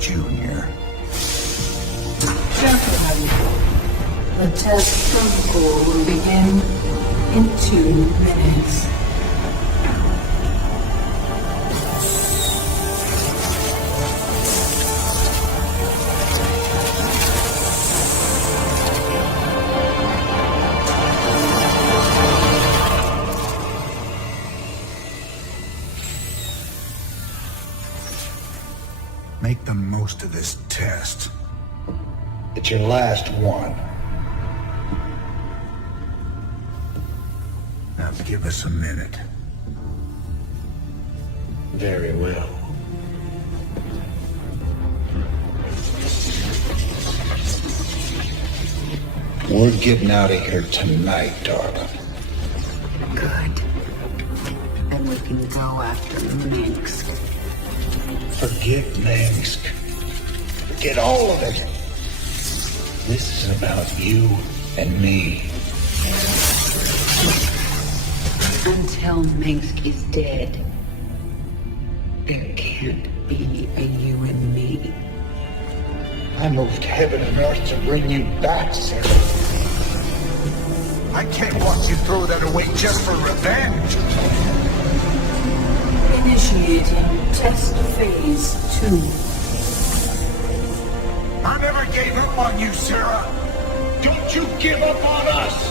Junior. Gentlemen, the test protocol will begin in 2 minutes. Make the most of this test. It's your last one. Now give us a minute. Very well. We're getting out of here tonight, darling. Good. And we can go after Minsk. Forget Minsk. Forget all of it. This is about you and me. Until Minsk is dead, there can't be a you and me. I moved heaven and earth to bring you back, Sarah. I can't watch you throw that away just for revenge. Initiating test phase 2. I never gave up on you, Sarah. Don't you give up on us.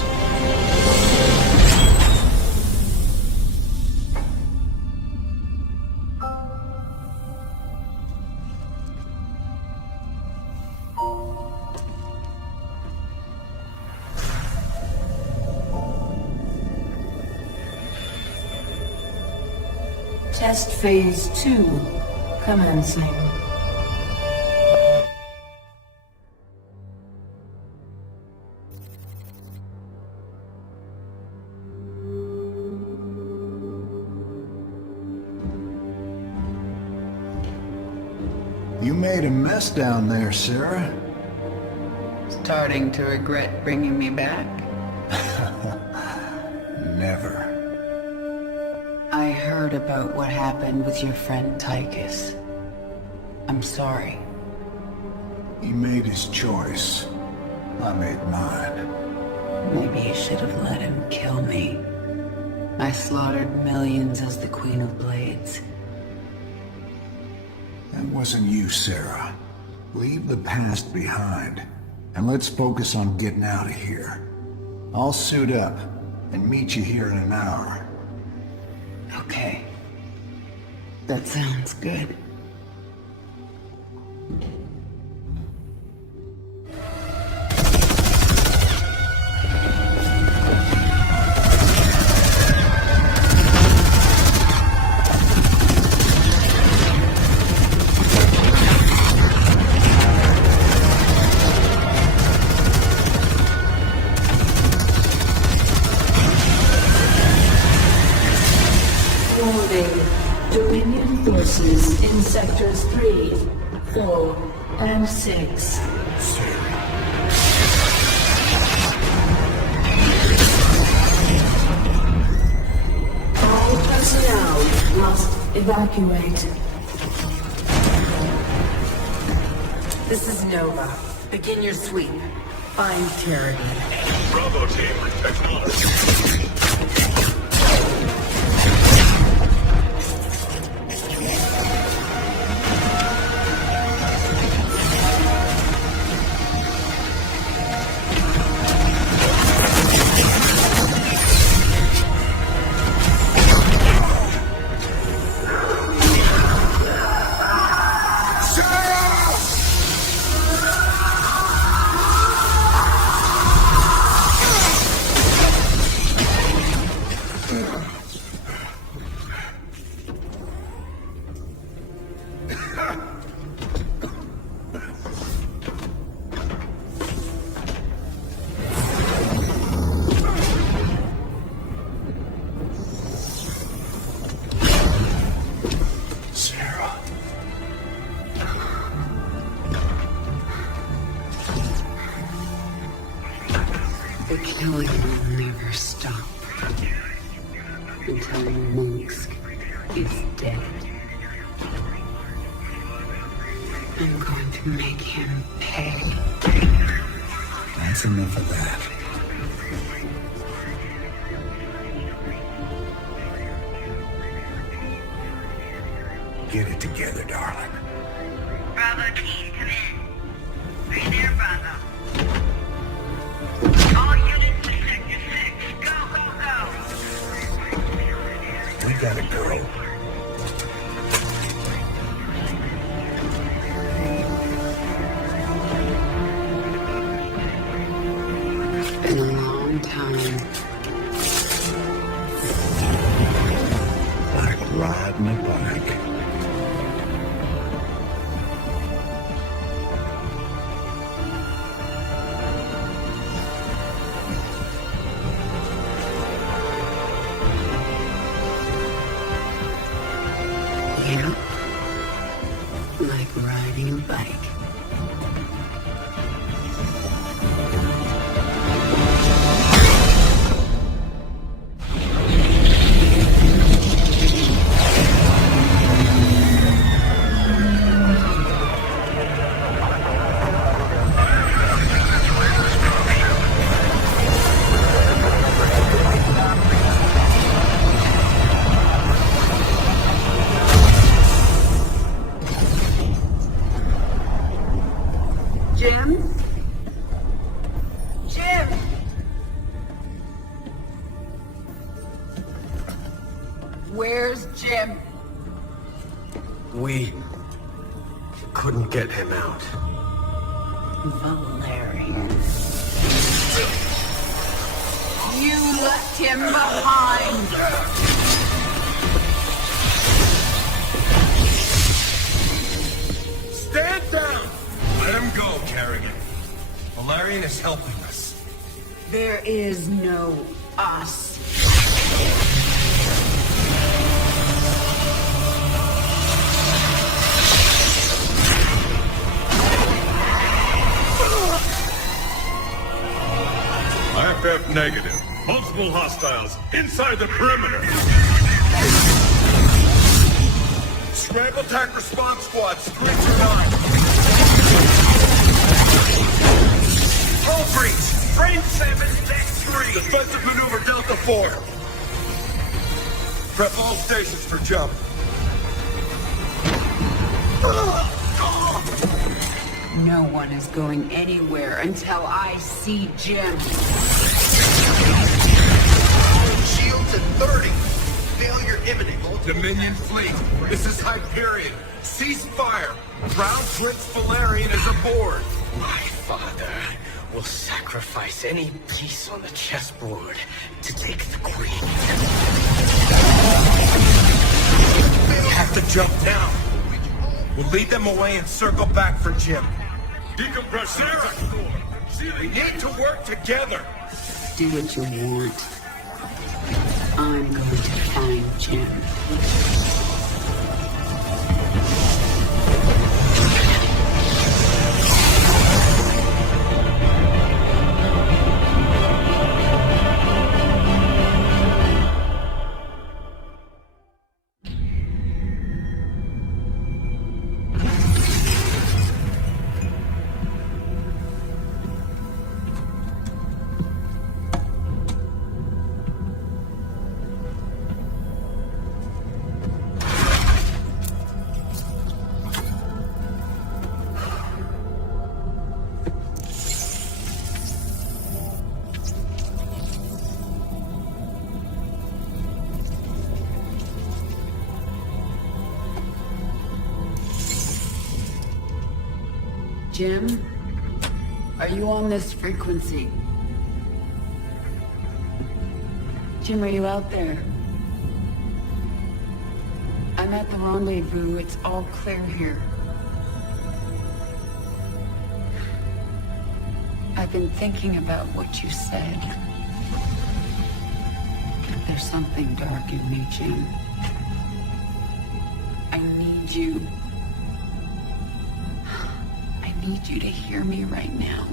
Test phase 2 commencing. You made a mess down there, Sarah. Starting to regret bringing me back? Never. I heard about what happened with your friend Tychus. I'm sorry. He made his choice. I made mine. Maybe you should have let him kill me. I slaughtered millions as the Queen of Blades. That wasn't you, Sarah. Leave the past behind, and let's focus on getting out of here. I'll suit up and meet you here in an hour. Okay. That sounds good. Dominion forces in sectors 3, 4, and 6. All personnel must evacuate. This is Nova. Begin your sweep. Find Charity. Bravo team, acknowledged. The killing will never stop until Minsk is dead. I'm going to make him pay. That's enough of that. Get it together, darling. Bravo team, come in. Are you there, Bravo? All units to Sector 6. Go, go, go! We gotta go. It's been a long time. Like riding a bike. Yeah. Like riding a bike. Jim? Jim! Where's Jim? We couldn't get him out. Valerian. You left him behind! Stand down! Let him go, Kerrigan. Valerian is helping us. There is no us. IFF negative. Multiple hostiles inside the perimeter. Scramble attack response squads 3 through 9. Hull breach! Frame 7, deck 3! Defensive maneuver Delta 4! Prep all stations for jump. No one is going anywhere until I see Jim. Shields at 30! Failure imminent. Dominion fleet, this is Hyperion. Cease fire. Ground Prince Valerian is aboard. My father will sacrifice any piece on the chessboard to take the queen. We have to jump down. We'll lead them away and circle back for Jim. Decompress Sarah! We need to work together. Do what you want. I'm going to find Jim. Jim, are you on this frequency? Jim, are you out there? I'm at the rendezvous. It's all clear here. I've been thinking about what you said. There's something dark in me, Jim. I need you. I need you to hear me right now.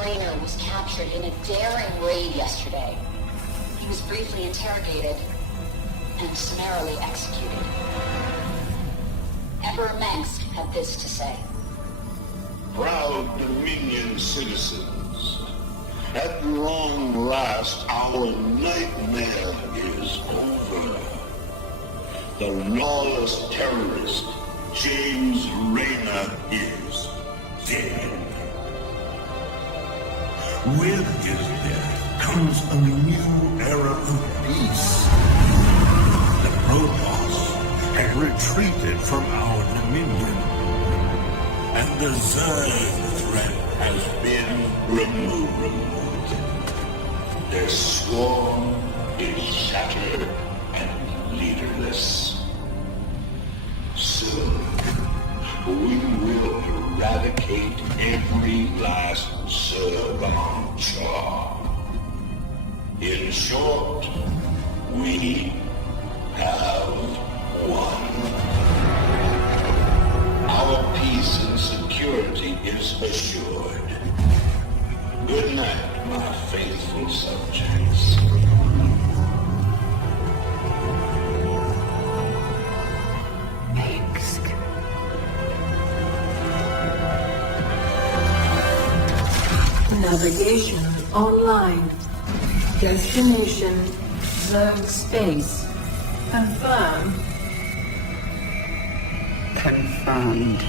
Raynor was captured in a daring raid yesterday. He was briefly interrogated and summarily executed. Emperor Mengsk had this to say. Proud Dominion citizens, at long last our nightmare is over. The lawless terrorist, James Raynor, is dead. With his death comes a new era of peace. The Protoss had retreated from our dominion, and the Zerg threat has been removed. Their swarm is shattered and leaderless. Soon, we will eradicate every last Zerg on Shaw. In short, we have won. Our peace and security is assured. Good night, my faithful subjects. Mengsk. Navigation online. Destination Zerg space. Confirm. Confirmed.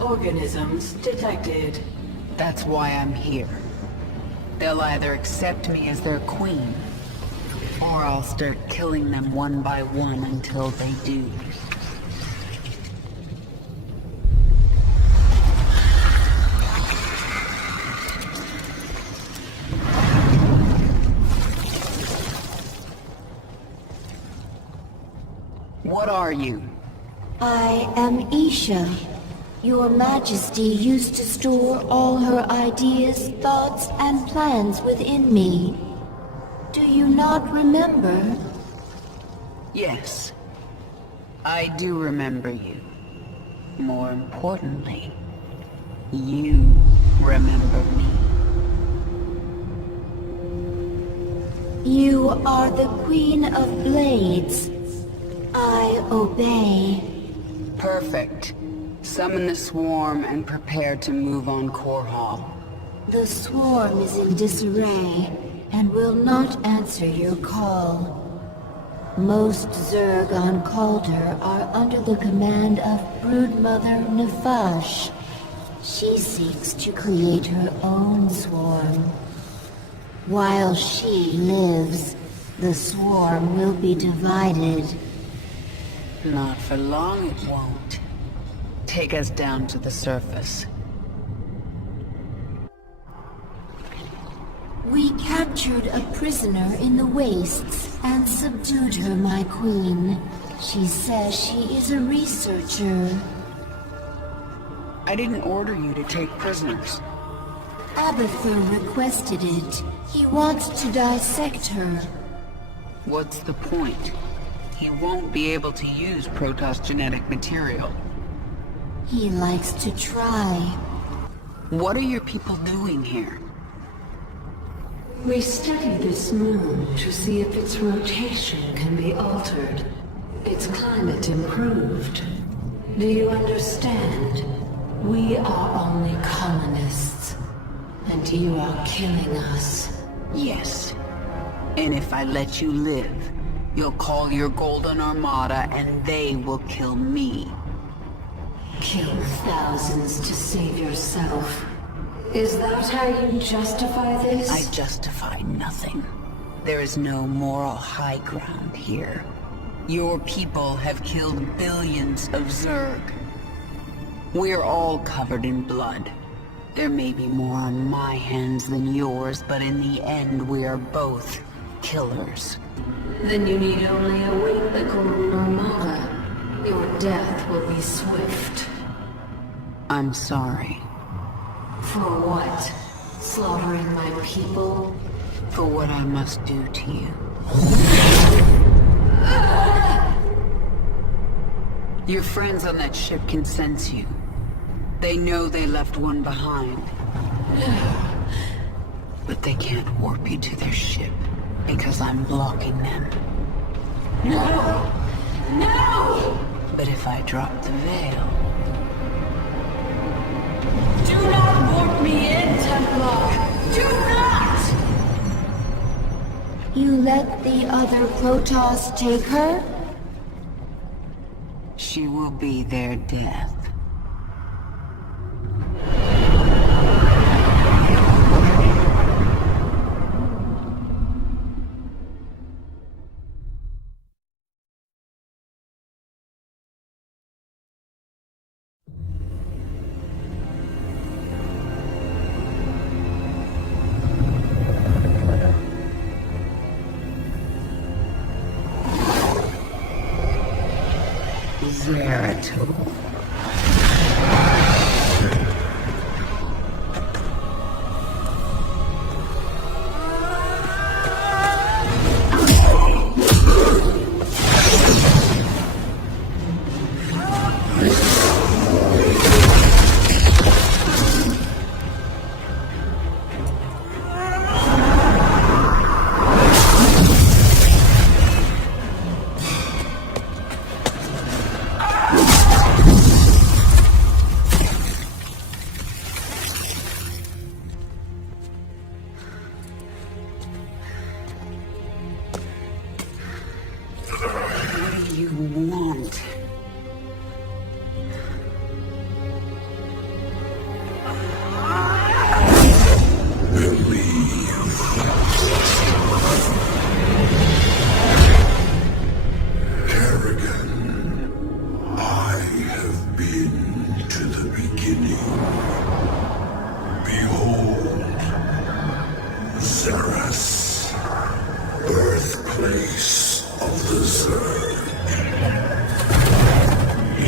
Organisms detected. That's why I'm here. They'll either accept me as their queen, or I'll start killing them one by one until they do. What are you? I am Isha. Your Majesty used to store all her ideas, thoughts, and plans within me. Do you not remember? Yes. I do remember you. More importantly, you remember me. You are the Queen of Blades. I obey. Perfect. Summon the swarm and prepare to move on Core Hall. The swarm is in disarray and will not answer your call. Most Zerg on Calder are under the command of Broodmother Nefash. She seeks to create her own swarm. While she lives, the swarm will be divided. Not for long it won't. Take us down to the surface. We captured a prisoner in the wastes and subdued her, my queen. She says she is a researcher. I didn't order you to take prisoners. Abathur requested it. He wants to dissect her. What's the point? He won't be able to use Protoss genetic material. He likes to try. What are your people doing here? We studied this moon to see if its rotation can be altered, its climate improved. Do you understand? We are only colonists, and you are killing us. Yes. And if I let you live, you'll call your Golden Armada and they will kill me. Kill thousands to save yourself. Is that how you justify this? I justify nothing. There is no moral high ground here. Your people have killed billions of Zerg. We're all covered in blood. There may be more on my hands than yours, but in the end, we are both killers. Then you need only await the Golden Armada. Your death will be swift. I'm sorry. For what? Slaughtering my people? For what I must do to you. Your friends on that ship can sense you. They know they left one behind. But they can't warp you to their ship, because I'm blocking them. No! No! But if I drop the veil... Do not warp me in, Templar! Do not! You let the other Protoss take her? She will be their death. Zeratul.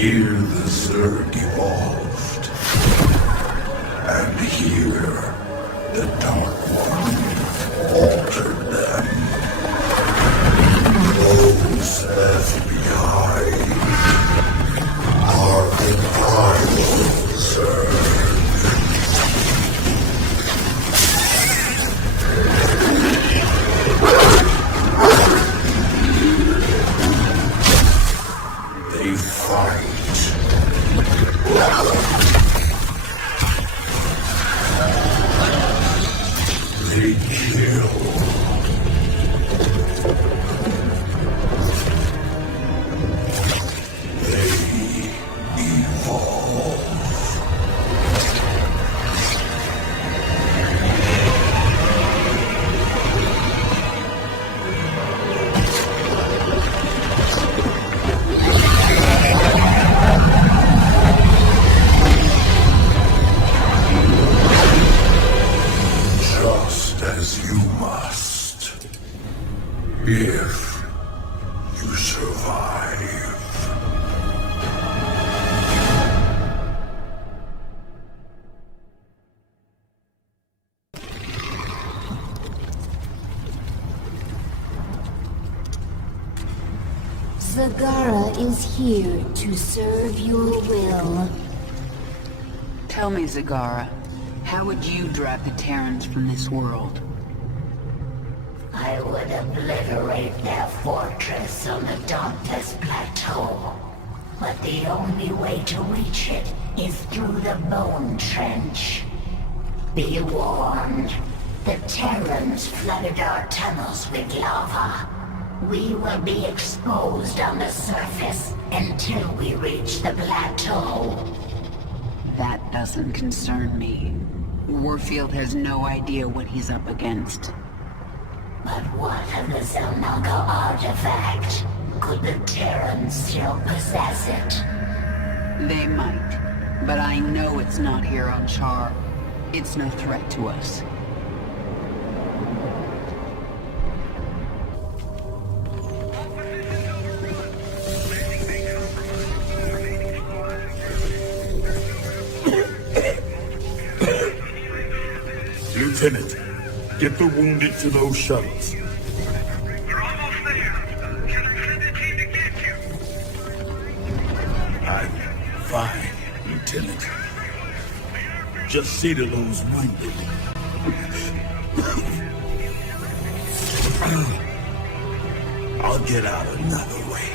Here the Zerg evolved. And here, the Dark One altered them. Those left behind are the primal Zerg. They fight. They kill. They evolve. Just as you must. If you survive. Zagara is here to serve your will. Tell me, Zagara, how would you drive the Terrans from this world? I would obliterate their fortress on the Dauntless Plateau. But the only way to reach it is through the Bone Trench. Be warned, the Terrans flooded our tunnels with lava. We will be exposed on the surface until we reach the plateau. That doesn't concern me. Warfield has no idea what he's up against. But what of the Zelnaga artifact? Could the Terrans still possess it? They might, but I know it's not here on Char. It's no threat to us. Lieutenant, get the wounded to those shuttles. We're almost there. Can I send a team to get you? I'm fine, Lieutenant. Just see to those wounded. I'll get out another way.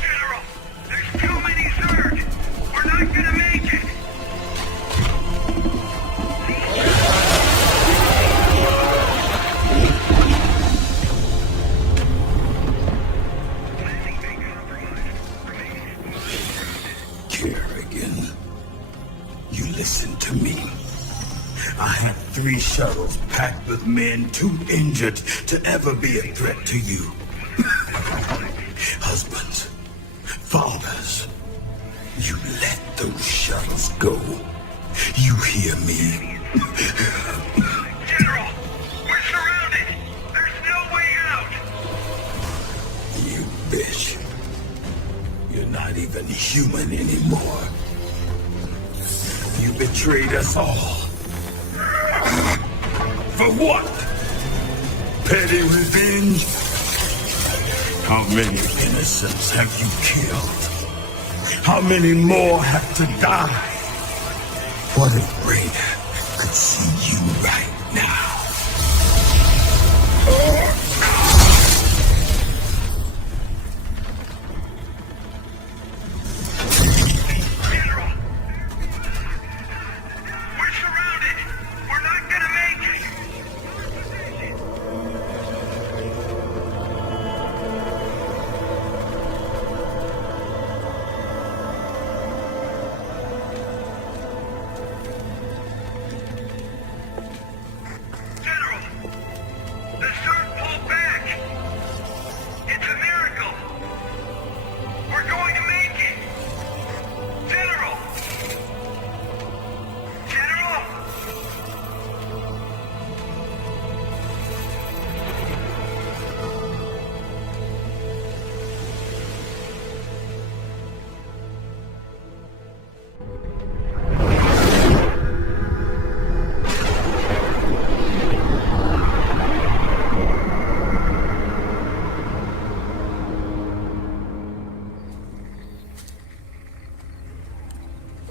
General, there's too many Zerg. We're not gonna make it. Kerrigan, you listen to me. I have 3 shuttles packed with men too injured to ever be a threat to you. Husbands, fathers, you let those shuttles go. You hear me? General, we're surrounded. There's no way out. You bitch. You're not even human anymore. You betrayed us all. For what? Petty revenge? How many innocents have you killed? How many more have to die? What if Raina could see you right now? General, we're surrounded. We're not gonna make it. General, the Zerg pulled back. It's a miracle. We're going to make it. General! General!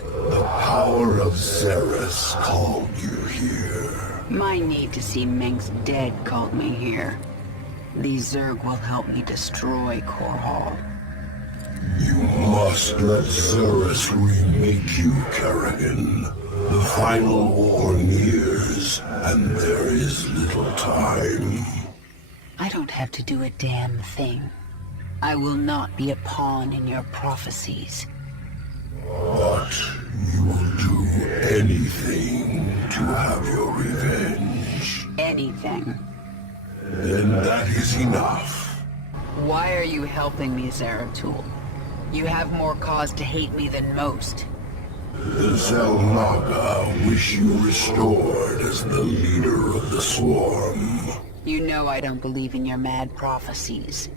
The power of Xeris called you here. My need to see Meng's dead called me here. These Zerg will help me destroy Core Hall. You must let Xeris remake you, Kerrigan. The final war nears, and there is little time. I don't have to do a damn thing. I will not be a pawn in your prophecies. But you will do anything to have your revenge. Anything. Then that is enough. Why are you helping me, Zeratul? You have more cause to hate me than most. The Zelnaga wish you restored as the leader of the swarm. You know I don't believe in your mad prophecies.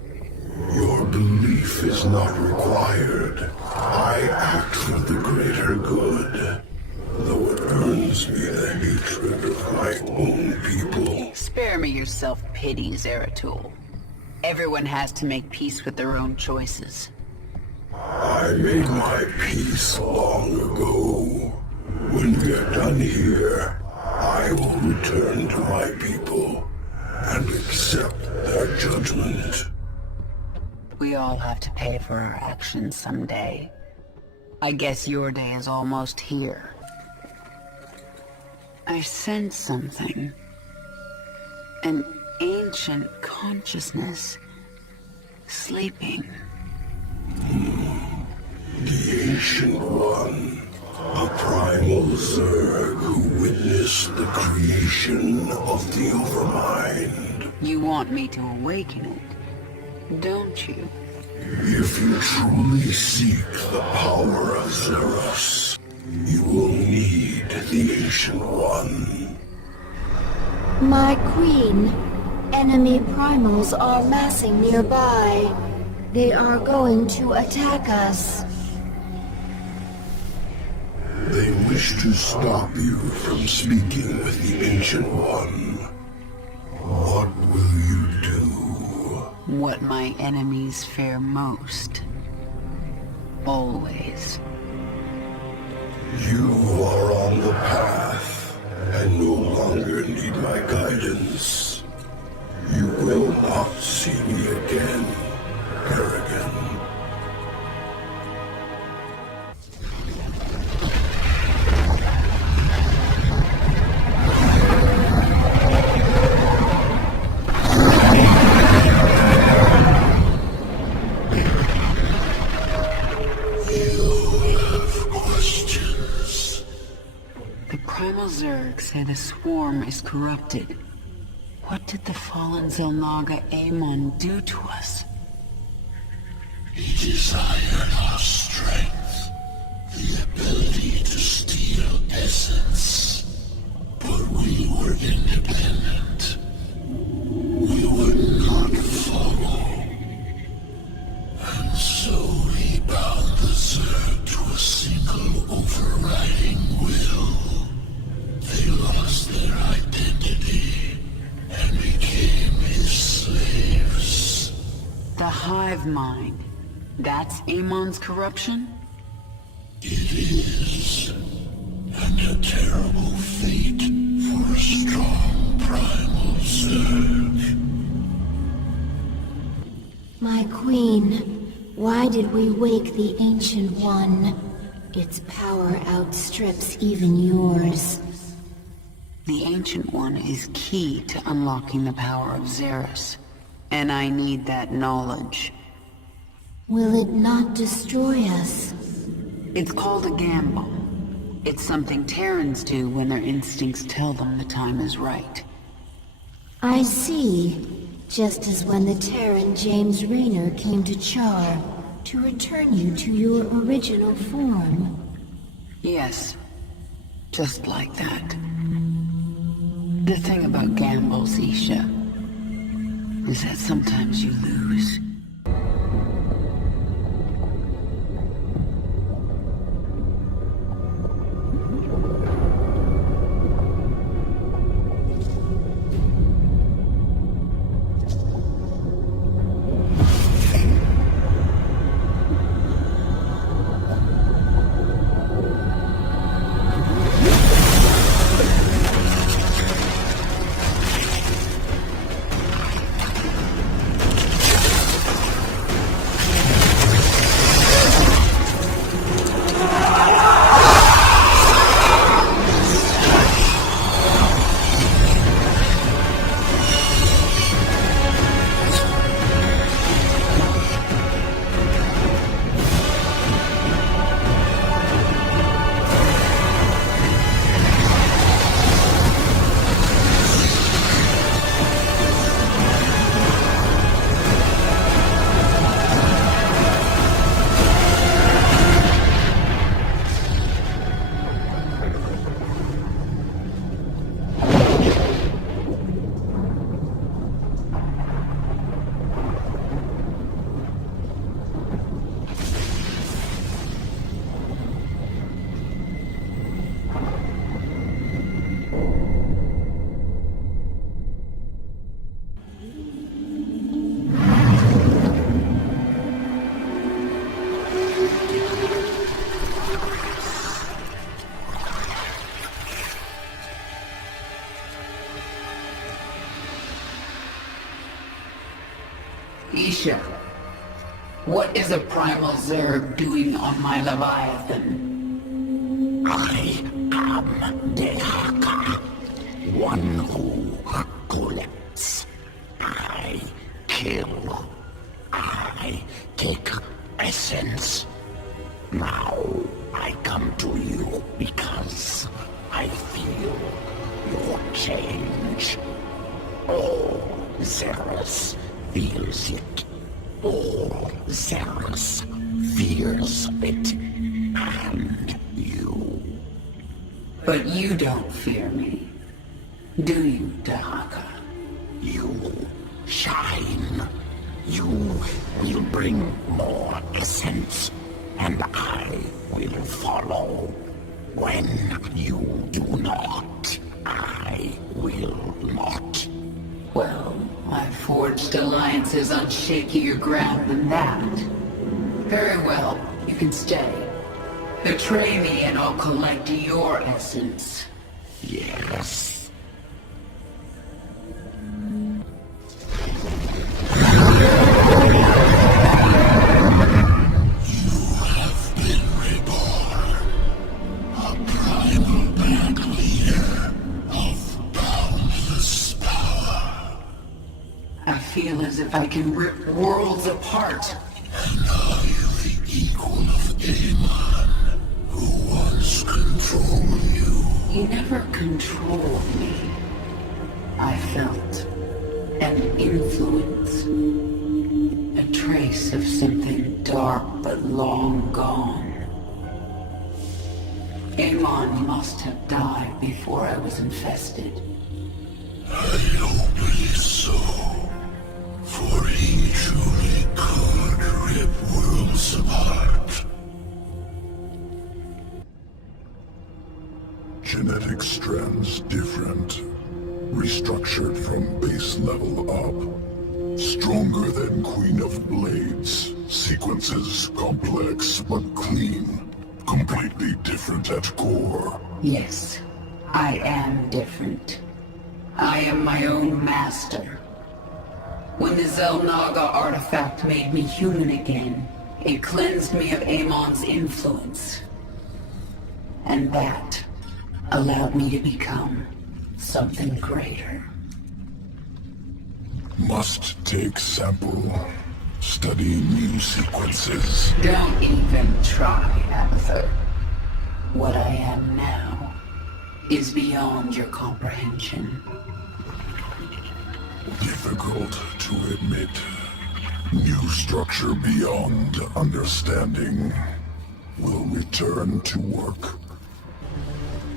Your belief is not required. I act for the greater good, though it earns me the hatred of my own people. Spare me your self-pity, Zeratul. Everyone has to make peace with their own choices. I made my peace long ago. When we are done here, I will return to my people and accept their judgment. We all have to pay for our actions someday. I guess your day is almost here. I sense something. An ancient consciousness. Sleeping. The Ancient One. A primal Zerg who witnessed the creation of the Overmind. You want me to awaken it, don't you? If you truly seek the power of Xeros, you will need the Ancient One. My queen, enemy primals are massing nearby. They are going to attack us. They wish to stop you from speaking with the Ancient One. What will you do? What my enemies fear most. Always. You are on the path, and no longer need my guidance. You will not see me again, Kerrigan. Primal Zerg say the swarm is corrupted. What did the fallen Zelnaga Amon do to us? He desired our strength, the ability to steal essence. But we were independent. We would not follow. And so he bound the Zerg to a single overriding will. They lost their identity and became his slaves. The hive mind. That's Amon's corruption? It is. And a terrible fate for a strong primal Zerg. My queen, why did we wake the Ancient One? Its power outstrips even yours. The Ancient One is key to unlocking the power of Xeros, and I need that knowledge. Will it not destroy us? It's called a gamble. It's something Terrans do when their instincts tell them the time is right. I see. Just as when the Terran James Raynor came to Char to return you to your original form. Yes, just like that. The thing about gambles, Isha, is that sometimes you lose. Isha, What is a primal Zerg doing on my Leviathan? I am Dehaka, one who collects. I kill. I take essence. Now I come to you because I feel your change. All Xeris feels it. All Xeris fears it. And you. But you don't fear me, do you, Dahaka? You shine. You will bring more essence, and I will follow. When you do not, I will not. Well, I've forged alliances on shakier ground than that. Very well, you can stay. Betray me and I'll collect your essence. Yes. I feel as if I can rip worlds apart. And are you the equal of Amon, who once controlled you? You never controlled me. I felt an influence. A trace of something dark but long gone. Amon must have died before I was infested. I don't believe so. For he truly could rip worlds apart. Genetic strands different. Restructured from base level up. Stronger than Queen of Blades. Sequences complex but clean. Completely different at core. Yes, I am different. I am my own master. When the Zelnaga artifact made me human again, it cleansed me of Amon's influence. And that allowed me to become something greater. Must take sample. Study new sequences. Don't even try, Aether. What I am now is beyond your comprehension. Difficult to admit. New structure beyond understanding. Will return to work.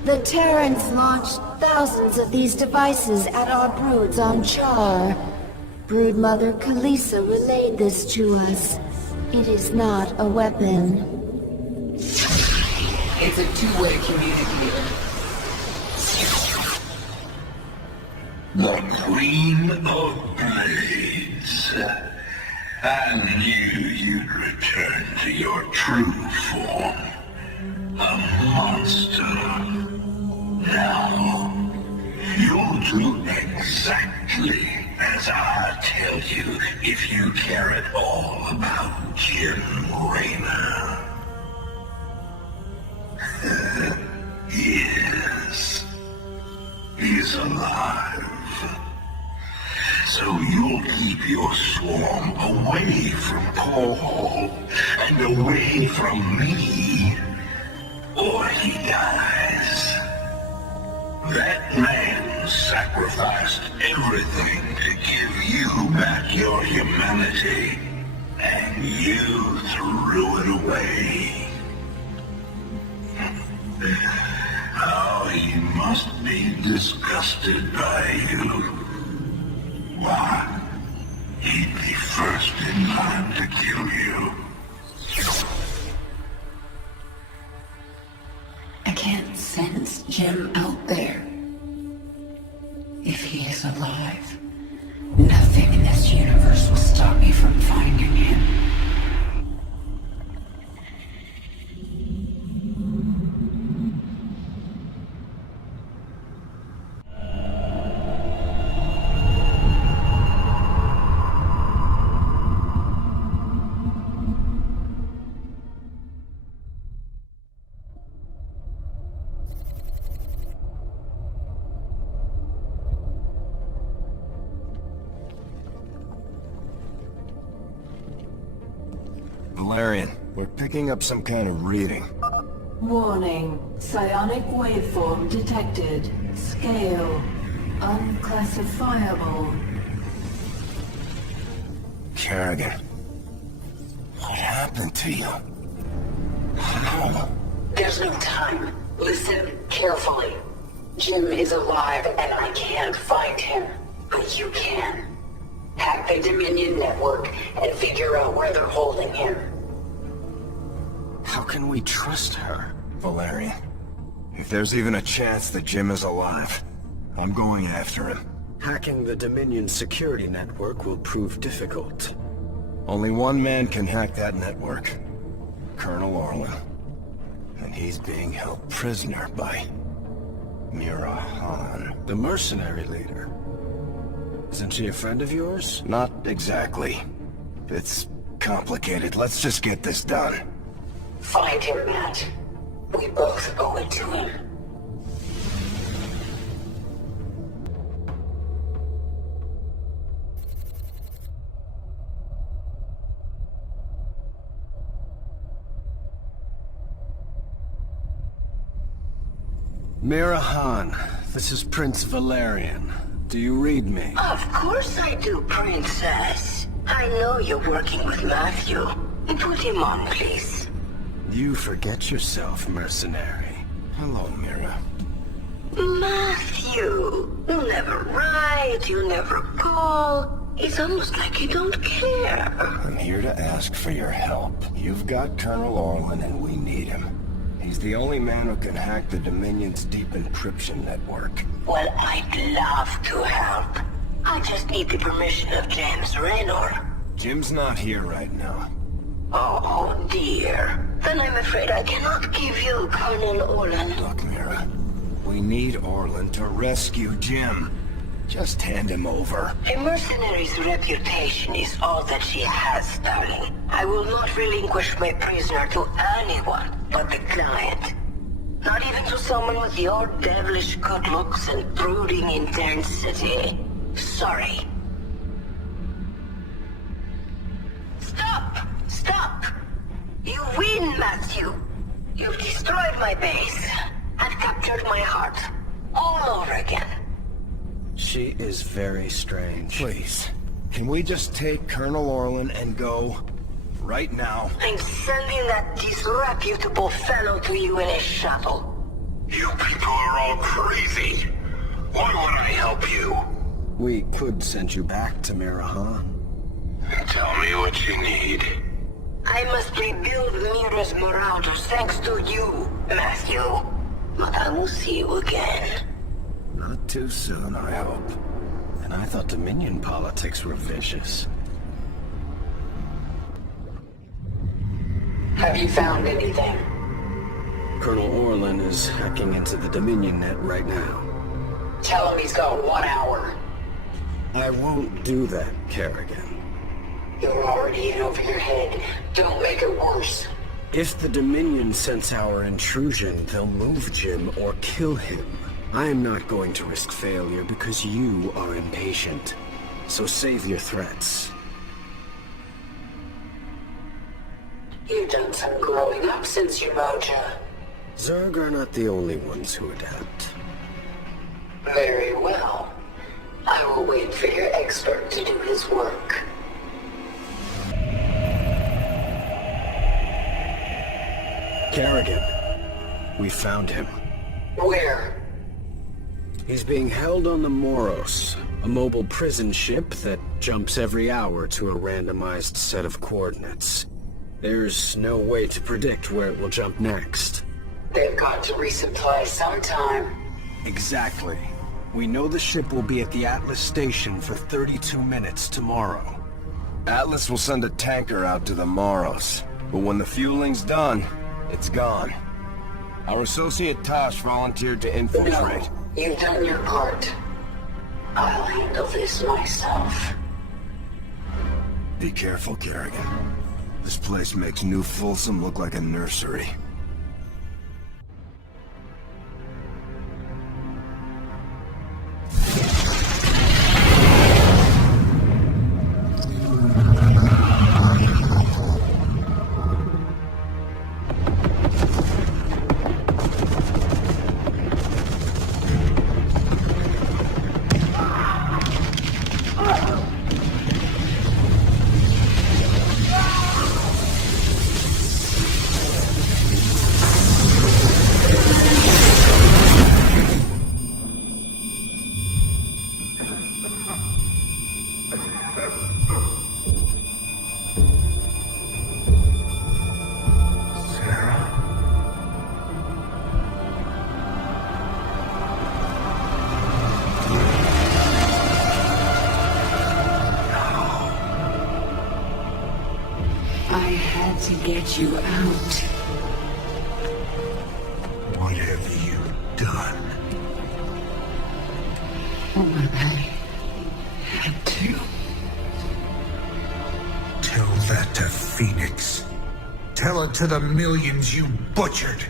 The Terrans launched thousands of these devices at our broods on Char. Broodmother Kalisa relayed this to us. It is not a weapon. It's a two-way communicator. The Queen of Blades. I knew you'd return to your true form. A monster. Now, you'll do exactly as I tell you if you care at all about Jim Raynor. Yes. He's alive. So you'll keep your swarm away from Paul and away from me, or he dies. That man sacrificed everything to give you back your humanity, and you threw it away. How he must be disgusted by you. Why, he'd be first in line to kill you. I can't sense Jim out there. If he is alive, nothing in this universe will stop me from finding him. Valerian, we're picking up some kind of reading. Warning. Psionic waveform detected. Scale. Unclassifiable. Kerrigan, what happened to you? How? There's no time. Listen carefully. Jim is alive and I can't find him. But you can. Hack the Dominion network and figure out where they're holding him. How can we trust her? Valerian, if there's even a chance that Jim is alive, I'm going after him. Hacking the Dominion security network will prove difficult. Only one man can hack that network. Colonel Orlin. And he's being held prisoner by Mira Han. The mercenary leader. Isn't she a friend of yours? Not exactly. It's complicated. Let's just get this done. Find him, Matt. We both owe it to him. Mira Han, this is Prince Valerian. Do you read me? Of course I do, Princess. I know you're working with Matthew. Put him on, please. You forget yourself, mercenary. Hello, Mira. Matthew, you never write, you never call. It's almost like you don't care. I'm here to ask for your help. You've got Colonel Orlin and we need him. He's the only man who can hack the Dominion's deep encryption network. Well, I'd love to help. I just need the permission of James Raynor. Jim's not here right now. Oh, dear. Then I'm afraid I cannot give you Colonel Orlin. Look, Mira. We need Orlin to rescue Jim. Just hand him over. A mercenary's reputation is all that she has, darling. I will not relinquish my prisoner to anyone but the client. Not even to someone with your devilish good looks and brooding intensity. Sorry. Stop! Stop! You win, Matthew. You've destroyed my base and captured my heart all over again. She is very strange. Please, can we just take Colonel Orlin and go right now? I'm sending that disreputable fellow to you in a shuttle. You people are all crazy. Why would I help you? We could send you back to Mira Han. Tell me what you need. I must rebuild Mira's Marauders thanks to you, Matthew. But I will see you again. Not too soon, I hope. And I thought Dominion politics were vicious. Have you found anything? Colonel Orlin is hacking into the Dominion net right now. Tell him he's got 1 hour. I won't do that, Kerrigan. You're already in over your head. Don't make it worse. If the Dominion sense our intrusion, they'll move Jim or kill him. I am not going to risk failure because you are impatient. So save your threats. You've done some growing up since your mojo. Zerg are not the only ones who adapt. Very well. I will wait for your expert to do his work. Kerrigan. We found him. Where? He's being held on the Moros, a mobile prison ship that jumps every hour to a randomized set of coordinates. There's no way to predict where it will jump next. They've got to resupply sometime. Exactly. We know the ship will be at the Atlas station for 32 minutes tomorrow. Atlas will send a tanker out to the Moros, but when the fueling's done, it's gone. Our associate Tosh volunteered to infiltrate. No, you've done your part. I'll handle this myself. Be careful, Kerrigan. This place makes New Folsom look like a nursery. had to get you out. What have you done? What I had to. Tell that to Phoenix. Tell it to the millions you butchered.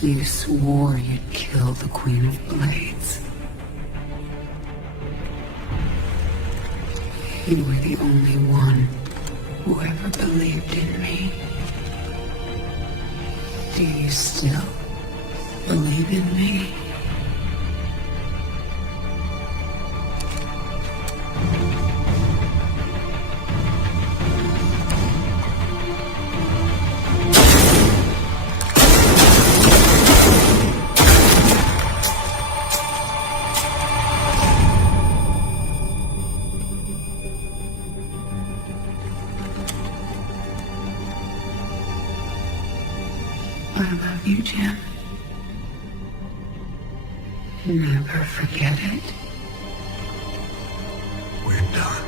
You swore you'd kill the Queen of Blades. You were the only one who ever believed in me. Do you still believe in me? I love you, Jim. Never forget it. We're done.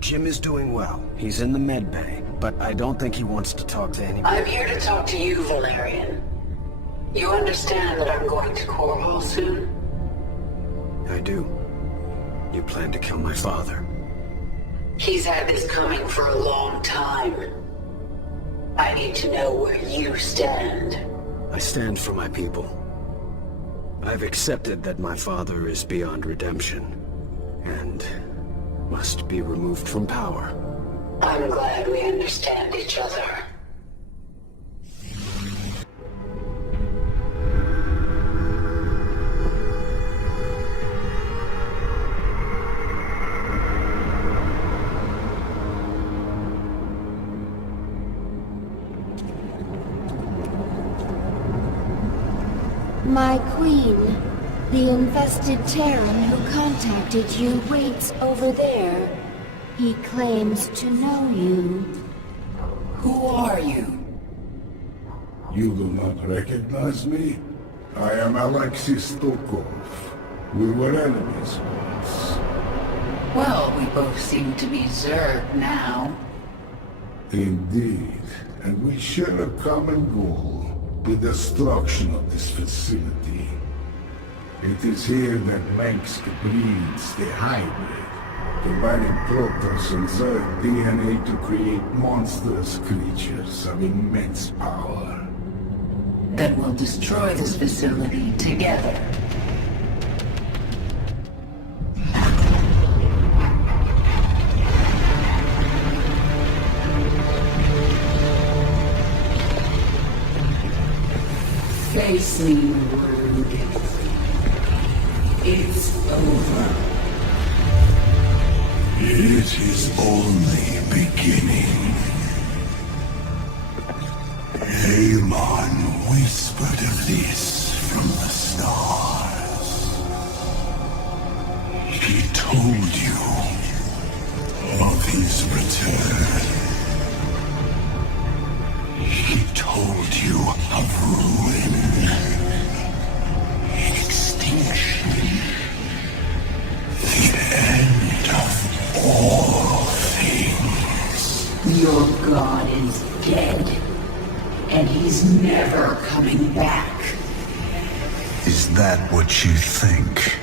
Jim is doing well. He's in the med bay, but I don't think he wants to talk to anybody. I'm here to talk to you, Valerian. You understand that I'm going to Core Hall soon? I do. You plan to kill my father. He's had this coming for a long time. I need to know where you stand. I stand for my people. I've accepted that my father is beyond redemption, and must be removed from power. I'm glad we understand each other. My queen, the infested Terran who contacted you waits over there. He claims to know you. Who are you? You do not recognize me? I am Alexis Stokov. We were enemies once. Well, we both seem to be Zerg now. Indeed, and we share a common goal. The destruction of this facility. It is here that Mengsk breeds the hybrid, combining Protoss and Zerg DNA to create monstrous creatures of immense power. That will destroy this facility together. Face me, Rude. It's over. It is only beginning. Amon whispered of this from the stars. He told you of his return. He told you of ruin, extinction, the end of all things. Your god is dead, and he's never coming back. Is that what you think?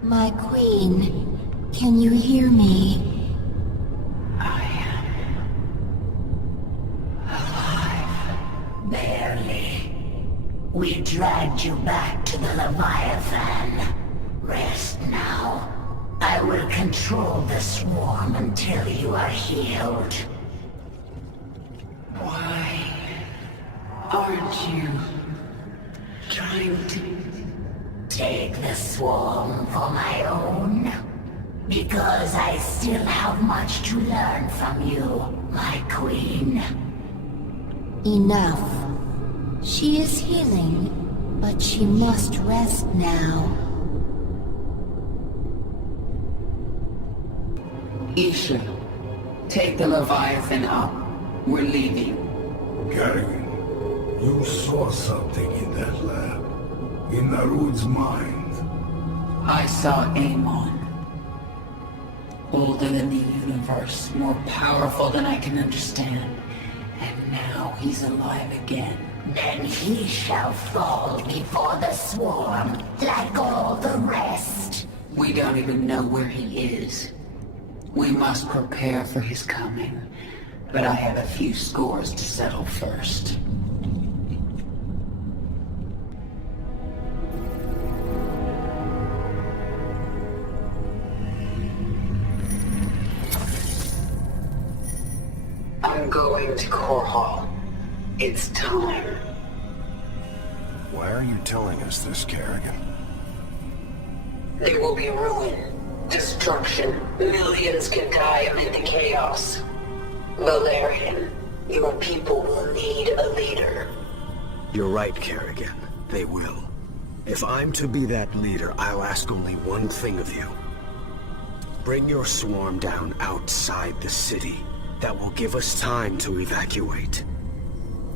My queen, can you hear me? Barely. We dragged you back to the Leviathan. Rest now. I will control the swarm until you are healed. Why aren't you trying to take the swarm for my own? Because I still have much to learn from you, my queen. Enough. She is healing, but she must rest now. Isha, take the Leviathan up. We're leaving. Kerrigan, you saw something in that lab. In Narud's mind. I saw Amon. Older than the universe, more powerful than I can understand. And now he's alive again. Then he shall fall before the swarm, like all the rest. We don't even know where he is. We must prepare for his coming. But I have a few scores to settle first. I'm going to Core Hall. It's time. Why are you telling us this, Kerrigan? There will be ruin, destruction. Millions can die amid the chaos. Valerian, your people will need a leader. You're right, Kerrigan. They will. If I'm to be that leader, I'll ask only one thing of you. Bring your swarm down outside the city. That will give us time to evacuate.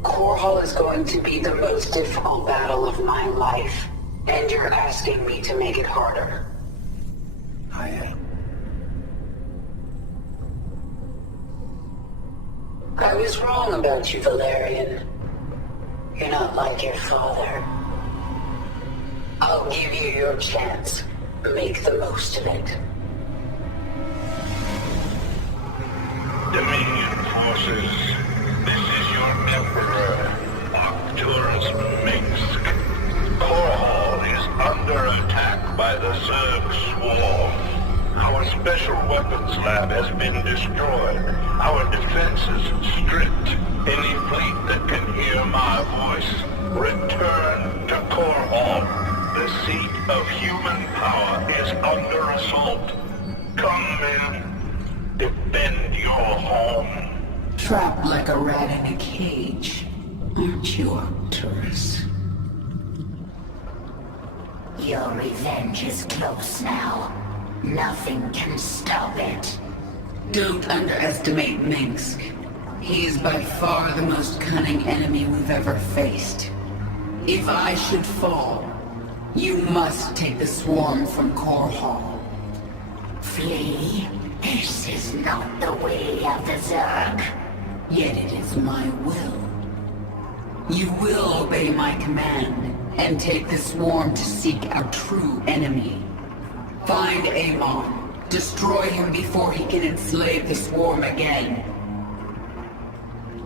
Core Hall is going to be the most difficult battle of my life, and you're asking me to make it harder. I am. I was wrong about you, Valerian. You're not like your father. I'll give you your chance. Make the most of it. Dominion forces, this is your Emperor, Arcturus Minsk. Core Hall is under attack by the Zerg swarm. Our special weapons lab has been destroyed. Our defenses stripped. Any fleet that can hear my voice, return to Core Hall. The seat of human power is under assault. Come in. Defend your home. Trapped like a rat in a cage, aren't you, Arcturus? Your revenge is close now. Nothing can stop it. Don't underestimate Minsk. He is by far the most cunning enemy we've ever faced. If I should fall, you must take the swarm from Core Hall. Flee? This is not the way of the Zerg. Yet it is my will. You will obey my command, and take the swarm to seek our true enemy. Find Amon. Destroy him before he can enslave the swarm again.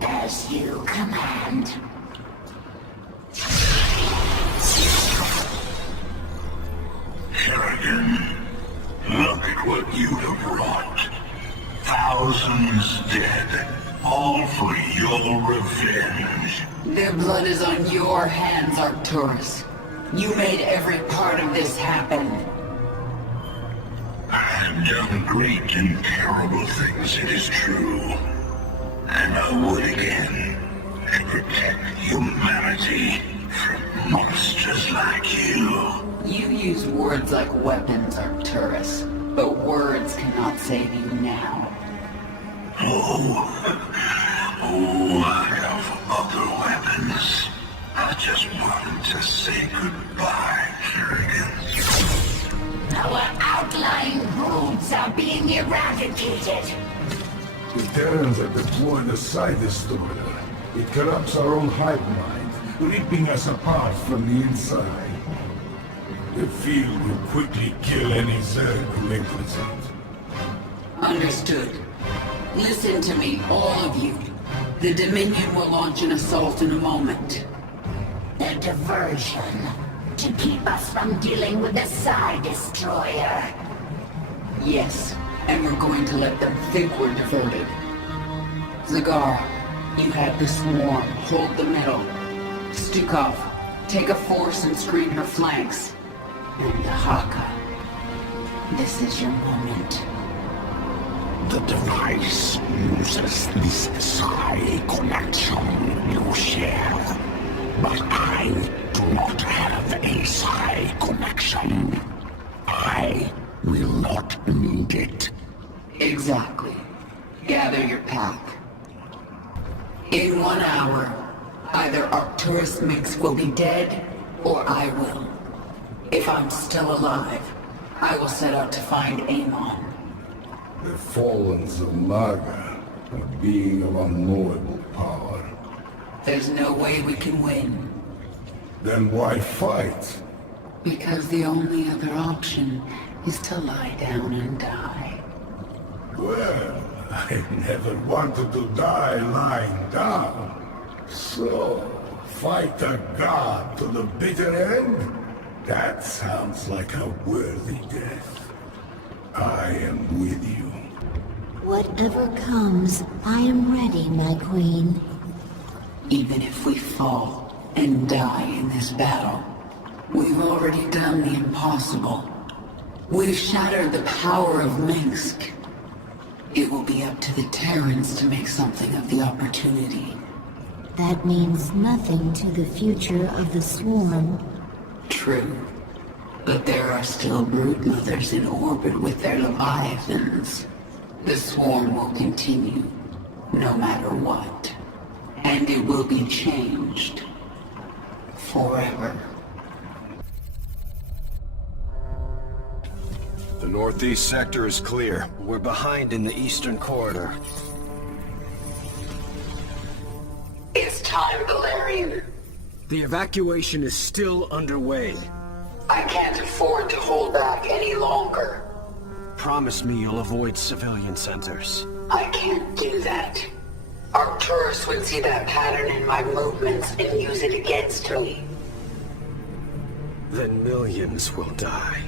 As you command. Kerrigan, look at what you have wrought. Thousands dead, all for your revenge. Their blood is on your hands, Arcturus. You made every part of this happen. I have done great and terrible things, it is true. And I would again, to protect humanity from monsters like you. You use words like weapons, Arcturus, but words cannot save you now. Oh, I have other weapons. I just wanted to say goodbye, Kerrigan. Our outlying broods are being eradicated. The Terrans are deploying a side destroyer. It corrupts our own hive mind, ripping us apart from the inside. The field will quickly kill any Zerg who enters it. Understood. Listen to me, all of you. The Dominion will launch an assault in a moment. The diversion. To keep us from dealing with the side destroyer. Yes, and we're going to let them think we're diverted. Zagar, you have the swarm. Hold the middle. Stukov, take a force and screen her flanks. And Haka, this is your moment. The device uses this psi connection you share. But I do not have a psi connection. I will not need it. Exactly. Gather your pack. In 1 hour, either Arcturus Mix will be dead, or I will. If I'm still alive, I will set out to find Amon. The Fallens of Naga, a being of unknowable power. There's no way we can win. Then why fight? Because the only other option is to lie down and die. Well, I never wanted to die lying down. So, fight a god to the bitter end? That sounds like a worthy death. I am with you. Whatever comes, I am ready, my queen. Even if we fall and die in this battle, we've already done the impossible. We've shattered the power of Minsk. It will be up to the Terrans to make something of the opportunity. That means nothing to the future of the swarm. True. But there are still broodmothers in orbit with their leviathans. The swarm will continue, no matter what. And it will be changed. Forever. The northeast sector is clear. We're behind in the eastern corridor. It's time, Valerian. The evacuation is still underway. I can't afford to hold back any longer. Promise me you'll avoid civilian centers. I can't do that. Arcturus would see that pattern in my movements and use it against me. Then millions will die.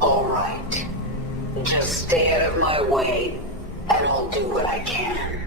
All right. Just stay out of my way, and I'll do what I can.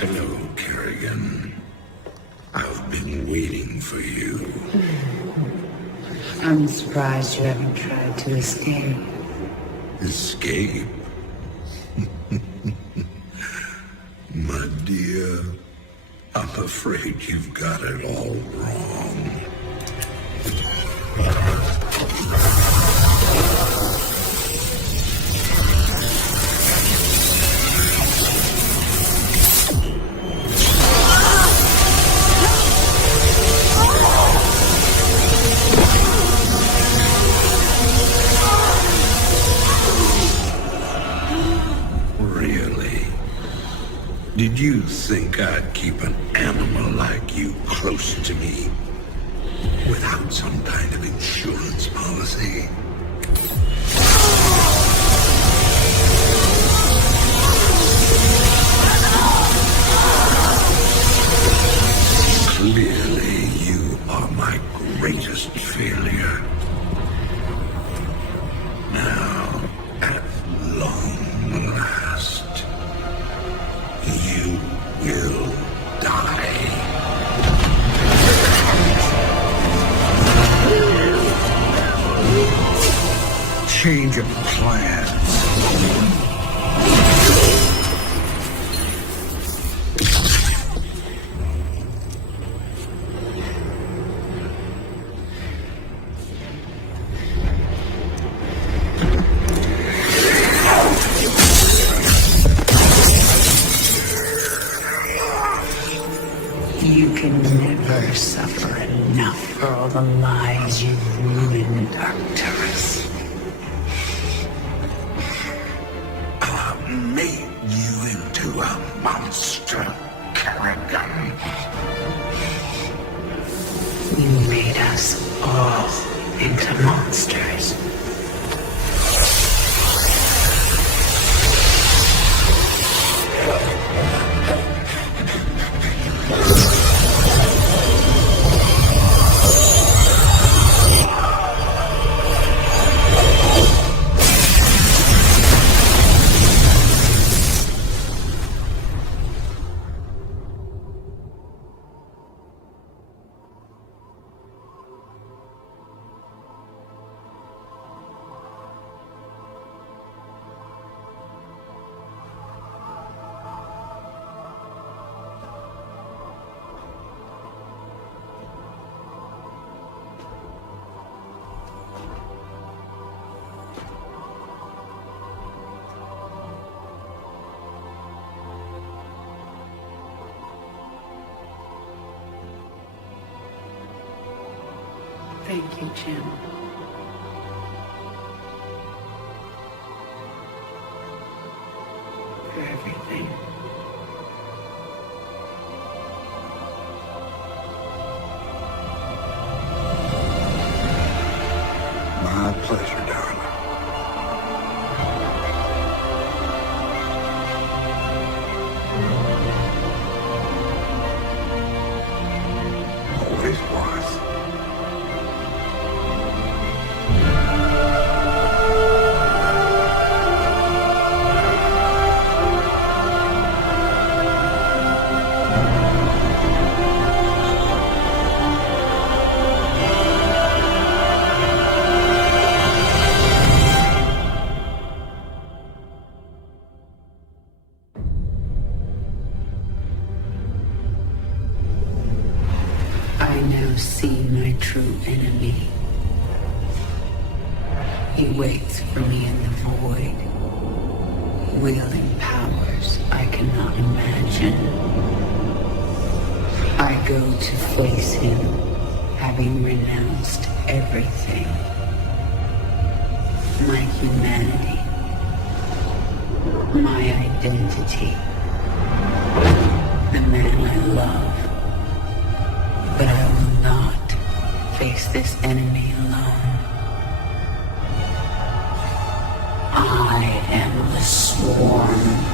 Hello, Kerrigan. I've been waiting for you. I'm surprised you haven't tried to escape. Escape? My dear, I'm afraid you've got it all wrong. Really? Did you think I'd keep an animal like you close to me without some kind of insurance policy? Clearly, you are my greatest failure. Now, at long last, you will die. Change of plans. You can never suffer enough for all the lives you've ruined, Arcturus. I'll make you into a monster, Kerrigan. You made us all into monsters. Thank you, Jim. For everything. My pleasure, darling. Always was. I now see my true enemy. He waits for me in the void, wielding powers I cannot imagine. I go to face him, having renounced everything. My humanity, my identity, the man I love. But I will not face this enemy alone. I am the swarm.